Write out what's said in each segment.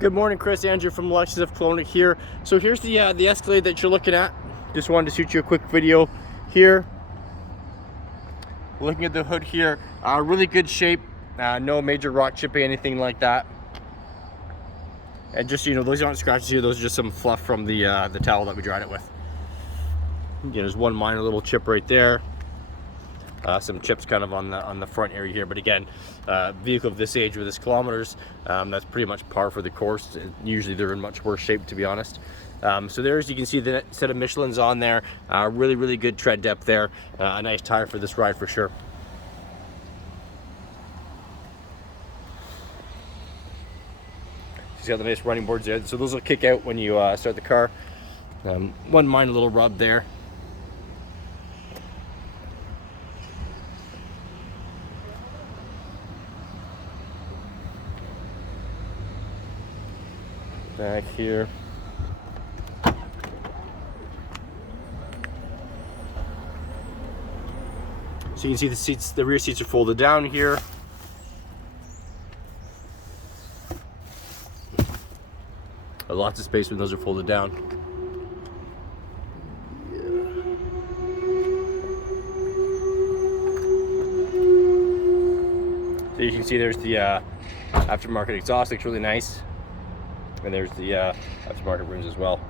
Good morning, Chris. Andrew from Lexus of Kelowna here. So here's the Escalade that you're looking at. Just wanted to shoot you a quick video here. Looking at the hood here, really good shape. No major rock chipping, anything like that. And just, you know, those aren't scratches here. Those are just some fluff from the towel that we dried it with. Again, there's one minor little chip right there. Some chips kind of on the front area here, but again, vehicle of this age with this kilometers, that's pretty much par for the course. Usually they're in much worse shape, to be honest. So there's, you can see the set of Michelin's on there. Really good tread depth there. A nice tire for this ride for sure. She's got the nice running boards there, so those will kick out when you start the car. One minor little rub there. Back here. So you can see the seats, the rear seats are folded down here. Lots of space when those are folded down. So you can see there's the aftermarket exhaust, looks really nice. And there's the aftermarket rims as well.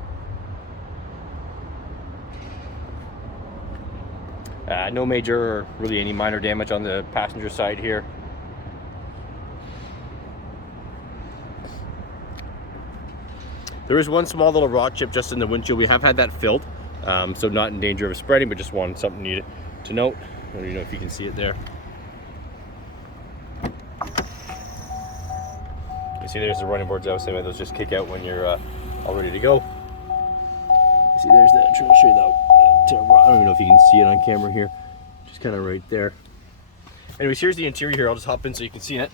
No major or really any minor damage on the passenger side here. There is one small little rock chip just in the windshield. We have had that filled, so not in danger of spreading, but just wanted something you to note. I don't even know if you can see it there. You see there's the running boards out, same way those just kick out when you're all ready to go. You see there's that, I'm trying to show you that, I don't even know if you can see it on camera here, just kind of right there. Anyways, here's the interior here. I'll just hop in so you can see it.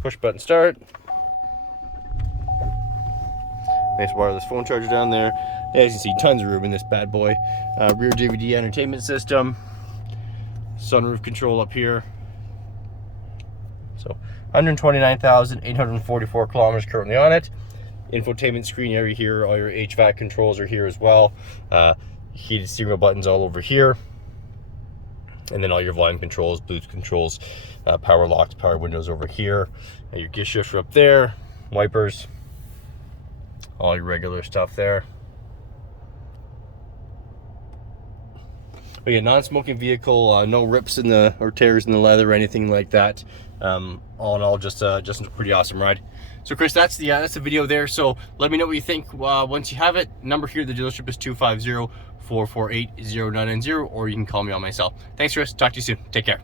Push button start. Nice wireless phone charger down there. As you can see, tons of room in this bad boy. Rear DVD entertainment system. Sunroof control up here. So 129,844 kilometers currently on it. Infotainment screen area here. All your HVAC controls are here as well. Heated steering wheel buttons all over here. And then all your volume controls, Bluetooth controls, power locks, power windows over here. Your gear shifter up there. Wipers. All your regular stuff there. But yeah, non-smoking vehicle, no rips in the or tears in the leather or anything like that. All in all, just a pretty awesome ride. So Chris, that's the video there. So let me know what you think once you have it. Number here at the dealership is 250-448-0990, or you can call me on my cell. Thanks, Chris. Talk to you soon. Take care.